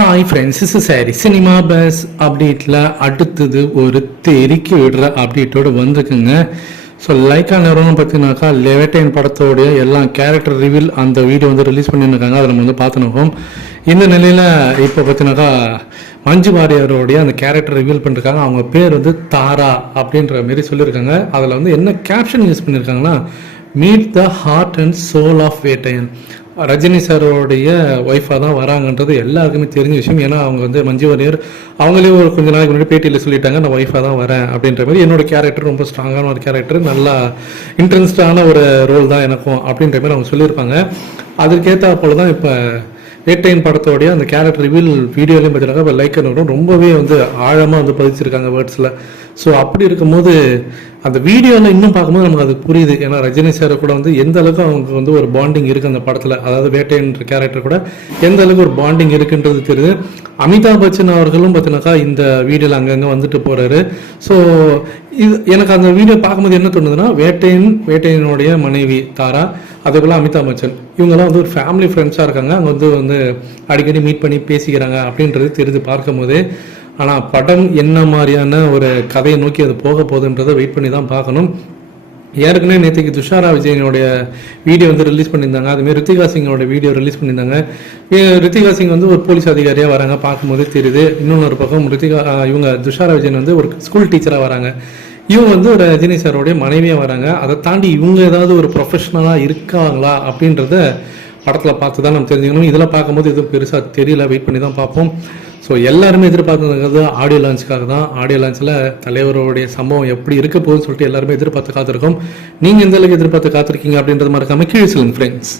Hi friends is sorry cinema buzz அப்டேட்டில் அடுத்தது ஒரு தெருக்கி விடுற அப்டேட்டோடு வந்திருக்குங்க. ஸோ லைக்கா நேரம்னு பார்த்தீங்கன்னாக்கா லெவட்டைன் படத்தோடைய எல்லா கேரக்டர் ரிவீல் அந்த வீடியோ வந்து ரிலீஸ் பண்ணியிருக்காங்க. அதை நம்ம வந்து பார்த்துனோம் இந்த நிலையில் இப்போ பார்த்தீங்கன்னாக்கா மஞ்சு வாரியரோடைய அந்த கேரக்டர் ரிவீல் பண்ணிருக்காங்க. அவங்க பேர் வந்து தாரா அப்படின்ற மாரி சொல்லியிருக்காங்க. அதில் வந்து என்ன கேப்ஷன் யூஸ் பண்ணியிருக்காங்கன்னா meet the heart and soul of Vettaiyan Rajini சாரோடைய ஒய்ஃபாக தான் வராங்கன்றது எல்லாருக்குமே தெரிஞ்ச விஷயம். ஏன்னா அவங்க வந்து மஞ்சு வாரியர் அவங்களே ஒரு கொஞ்ச நாளைக்கு முன்னாடி பேட்டியில் சொல்லிட்டாங்க நான் ஒய்ஃபாக தான் வரேன் அப்படின்ற மாதிரி என்னோட கேரக்டர் ரொம்ப ஸ்ட்ராங்கான ஒரு கேரக்டர் நல்லா இன்ட்ரெஸ்டான ஒரு ரோல் தான் எனக்கும் அப்படின்ற மாதிரி அவங்க சொல்லியிருப்பாங்க. அதுக்கேற்ற போல தான் இப்போ வேட்டையின் படத்தோடைய அந்த கேரக்டர் ரிவீல் வீடியோலையும் பார்த்தீங்கன்னா இப்போ லைக் பண்ணுறோம் ரொம்பவே வந்து ஆழமாக வந்து பதிச்சிருக்காங்க வேர்ட்ஸில் ஸோ அப்படி இருக்கும்போது அந்த வீடியோவில் இன்னும் பார்க்கும்போது நமக்கு அது புரியுது. ஏன்னா ரஜினி சார் கூட வந்து எந்த அளவுக்கு அவங்களுக்கு வந்து ஒரு பாண்டிங் இருக்குது அந்த படத்தில். அதாவது வேட்டைன்ற கேரக்டர் கூட எந்த அளவுக்கு ஒரு பாண்டிங் இருக்குன்றது தெரியுது. அமிதாப் பச்சன் அவர்களும் பார்த்தீங்கன்னாக்கா இந்த வீடியோவில் அங்கங்கே வந்துட்டு போகிறாரு ஸோ இது எனக்கு அந்த வீடியோ பார்க்கும்போது என்ன தோணுதுன்னா வேட்டையன் வேட்டையனுடைய மனைவி தாரா அதே போல் அமிதாப் பச்சன். இவங்கெல்லாம் வந்து ஒரு ஃபேமிலி ஃப்ரெண்ட்ஸாக இருக்காங்க. அங்கே வந்து வந்து அடிக்கடி மீட் பண்ணி பேசிக்கிறாங்க அப்படின்றது தெரிஞ்சு பார்க்கும்போது. ஆனால் படம் என்ன மாதிரியான ஒரு கதையை நோக்கி அது போக போகுதுன்றதை வெயிட் பண்ணி தான் பார்க்கணும். ஏற்கனவே நேற்றுக்கு துஷாரா விஜயனுடைய வீடியோ வந்து ரிலீஸ் பண்ணியிருந்தாங்க. அதுமாரி ரித்திகா சிங்கோட வீடியோ ரிலீஸ் பண்ணியிருந்தாங்க. ரித்திகா சிங் வந்து ஒரு போலீஸ் அதிகாரியாக வராங்க பார்க்கும்போது தெரியுது. இன்னொன்று பக்கம் ரித்திகா இவங்க துஷாரா விஜயன் வந்து ஒரு ஸ்கூல் டீச்சராக வராங்க. இவங்க வந்து ஒரு ரஜினி சாரோடைய மனைவியாக வராங்க. அதை தாண்டி இவங்க ஏதாவது ஒரு ப்ரொஃபஷனலாக இருக்காங்களா அப்படின்றத படத்தில் பார்த்து தான் நம்ம தெரிஞ்சுக்கணும். இதில் பார்க்கும்போது எதுவும் பெருசாக தெரியல. வெயிட் பண்ணி தான் பார்ப்போம். ஸோ எல்லாருமே எதிர்பார்த்துருக்கிறது ஆடியோ லான்ச்சுக்காக தான். ஆடியோ லான்ச்சில் தலைவருடைய சம்பவம் எப்படி இருக்க போகுதுன்னு சொல்லிட்டு எல்லாருமே எதிர்பார்த்து காத்திருக்கோம். நீங்கள் எந்த அளவுக்கு எதிர்பார்த்து காத்திருக்கீங்க அப்படின்றது மறக்காமல் கீழே சொல்லுங்க ஃப்ரெண்ட்ஸ்